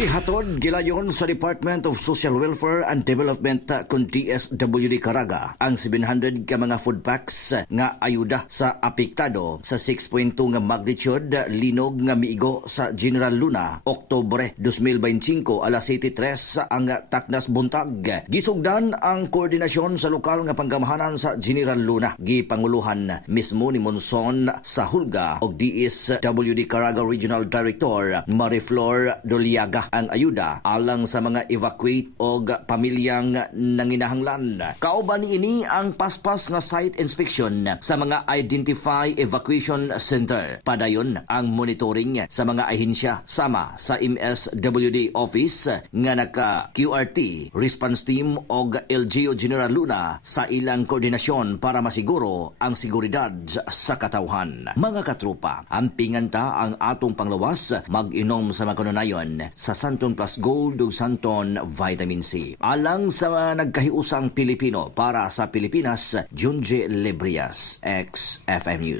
Ihatod gilayon sa Department of Social Welfare and Development kun DSWD Caraga ang 700 ka mga food packs nga ayuda sa apektado sa 6.2 nga magnitude linog nga miigo sa General Luna Oktubre 2025 alas 7:03 ang taknas buntag. Gisugdan ang koordinasyon sa lokal nga panggamahanan sa General Luna. Gipanguluhan mismo ni Monson sa Hulga og DSWD Caraga Regional Director Mariflor Doliaga ang ayuda alang sa mga evacuate og pamilyang nanginahanglan. Kauban niini ang paspas nga site inspection sa mga Identify Evacuation Center. Padayon ang monitoring sa mga ahensya sama sa MSWD office nga naka QRT response team og LGU General Luna sa ilang koordinasyon para masiguro ang seguridad sa katawhan. Mga katropa, ampingan ta ang atong panglawas mag-inom sa makanunayon sa Santon Plus Gold ug Santon Vitamin C. Alang sa nagkahiusang Pilipino para sa Pilipinas, Junje Lebrias, XFM News.